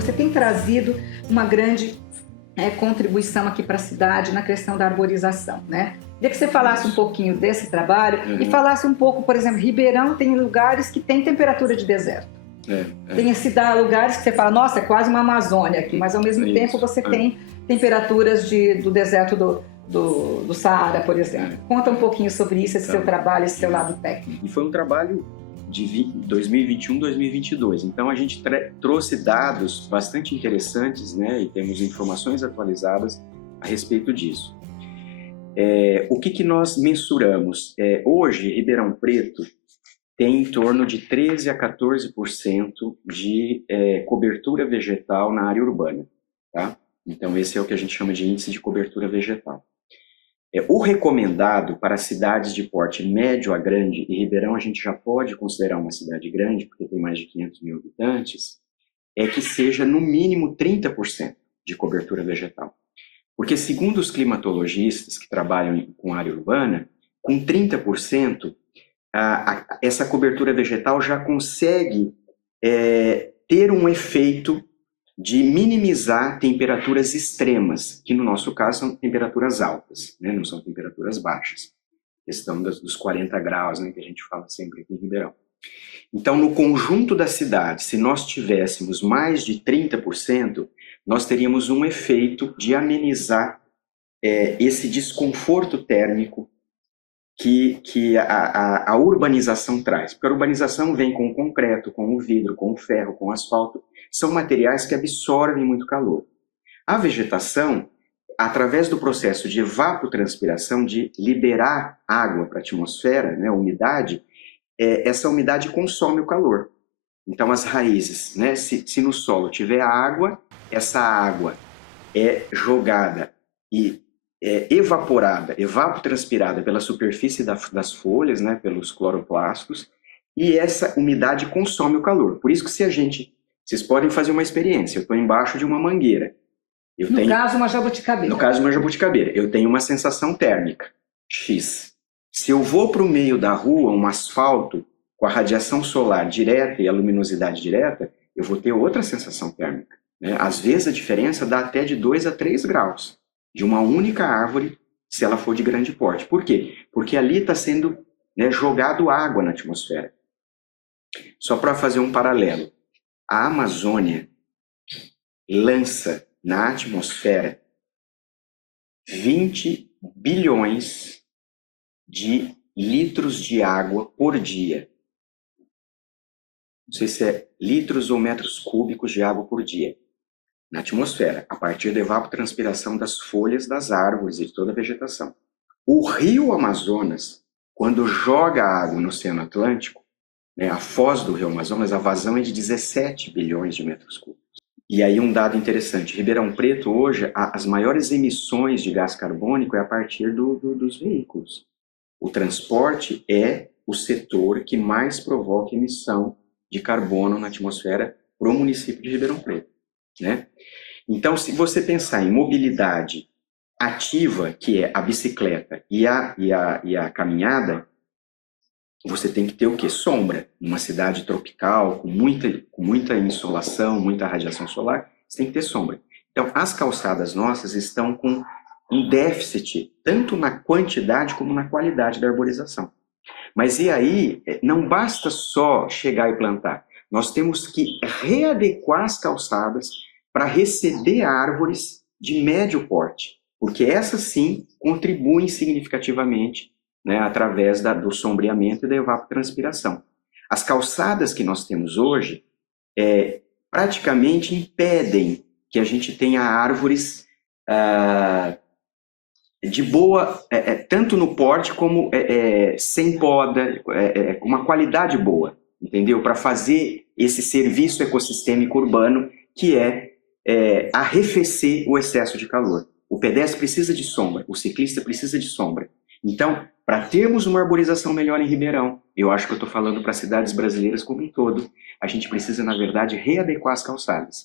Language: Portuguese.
Você tem trazido uma grande contribuição aqui para a cidade na questão da arborização, né? Queria que você falasse um pouquinho desse trabalho e falasse um pouco, por exemplo, Ribeirão tem lugares que tem temperatura de deserto. Tem lugares que você fala, nossa, é quase uma Amazônia aqui, mas ao mesmo tempo você tem temperaturas do deserto do Saara, por exemplo. Conta um pouquinho sobre isso, esse seu trabalho, esse seu lado técnico. E foi um trabalho de 2021, 2022. Então a gente trouxe dados bastante interessantes, né, e temos informações atualizadas a respeito disso. O que nós mensuramos? Hoje, Ribeirão Preto tem em torno de 13% a 14% de cobertura vegetal na área urbana. Tá? Então esse é o que a gente chama de índice de cobertura vegetal. O recomendado para cidades de porte médio a grande, e Ribeirão a gente já pode considerar uma cidade grande, porque tem mais de 500 mil habitantes, é que seja no mínimo 30% de cobertura vegetal. Porque segundo os climatologistas que trabalham com área urbana, com 30%, essa cobertura vegetal já consegue ter um efeito de minimizar temperaturas extremas, que no nosso caso são temperaturas altas, né? Não são temperaturas baixas. Questão dos 40 graus, né, que a gente fala sempre aqui em Ribeirão. Então, no conjunto da cidade, se nós tivéssemos mais de 30%, nós teríamos um efeito de amenizar esse desconforto térmico que a urbanização traz. Porque a urbanização vem com o concreto, com o vidro, com o ferro, com o asfalto. São materiais que absorvem muito calor. A vegetação, através do processo de evapotranspiração, de liberar água para a atmosfera, né, a umidade, essa umidade consome o calor. Então as raízes, né, se no solo tiver água, essa água é jogada e evaporada, evapotranspirada pela superfície das folhas, né, pelos cloroplastos, e essa umidade consome o calor. Por isso que vocês podem fazer uma experiência. Eu estou embaixo de uma mangueira. No caso, uma jabuticabeira. No caso, uma jabuticabeira. Eu tenho uma sensação térmica, X. Se eu vou para o meio da rua, um asfalto, com a radiação solar direta e a luminosidade direta, eu vou ter outra sensação térmica. Né? Às vezes a diferença dá até de 2 a 3 graus de uma única árvore, se ela for de grande porte. Por quê? Porque ali está sendo, né, jogado água na atmosfera. Só para fazer um paralelo. A Amazônia lança na atmosfera 20 bilhões de litros de água por dia. Não sei se é litros ou metros cúbicos de água por dia. Na atmosfera, a partir da evapotranspiração das folhas das árvores e de toda a vegetação. O rio Amazonas, quando joga água no Oceano Atlântico, a foz do rio Amazonas, a vazão é de 17 bilhões de metros cúbicos. E aí um dado interessante, Ribeirão Preto hoje, as maiores emissões de gás carbônico é a partir dos veículos. O transporte é o setor que mais provoca emissão de carbono na atmosfera para o município de Ribeirão Preto. Né? Então, se você pensar em mobilidade ativa, que é a bicicleta e a caminhada, você tem que ter o quê? Sombra. Numa cidade tropical, com muita insolação, muita radiação solar, você tem que ter sombra. Então, as calçadas nossas estão com um déficit, tanto na quantidade como na qualidade da arborização. Mas e aí, não basta só chegar e plantar. Nós temos que readequar as calçadas para receber árvores de médio porte, porque essas sim contribuem significativamente, né, através do sombreamento e da evapotranspiração. As calçadas que nós temos hoje praticamente impedem que a gente tenha árvores de boa, tanto no porte como sem poda, com uma qualidade boa, entendeu? Para fazer esse serviço ecossistêmico urbano que arrefecer o excesso de calor. O pedestre precisa de sombra, o ciclista precisa de sombra. Então, para termos uma arborização melhor em Ribeirão, eu acho que eu estou falando para cidades brasileiras como um todo, a gente precisa, na verdade, readequar as calçadas.